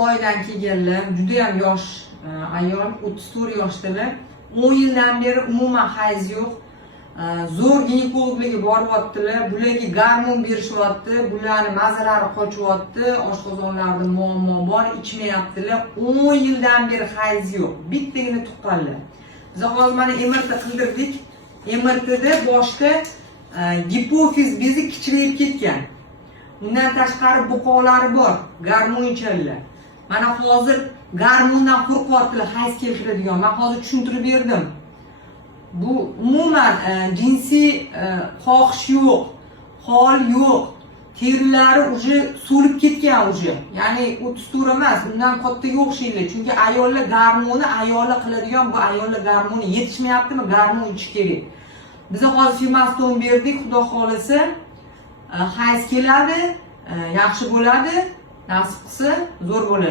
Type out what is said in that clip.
Duboydan kelganlar, juda ham yosh ayol, 34 yoshdalar. 10 yildan beri umuman hayz yo'q. Zo'r ginekologlarga boryaptilar, bularga gormon berishyapti, bularning mazalari qochyapti, oshqozonlarida muammo bor, ichmayaptilar. 10 yildan beri hayz yo'q. Bittagina tuqqanlar. Biz hozir mana MRT qildirdik. MRTda boshda gipofiz bezi kichrayib ketgan. Undan tashqari buqolari bor, gormon ichadilar. Mana hozir gormondan qo'rqyaptilar, hayz keltiradigan. Men hozir tushuntirib berdim. Bu umuman jinsiy xohish yo'q, hol yo'q. Terilari uje so'lib ketgan uje. Ya'ni 34 emas, undan kattaga o'xshaydi. Chunki ayollar gormoni ayollar qiladigan bu ayollar gormoni yetishmayaptimi? Gormon ichish kerak. Biz hozir Fimaston berdik, xudo xolasa hayz keladi, yaxshi bo'ladi, nasib qilsa zo'r bo'ladi.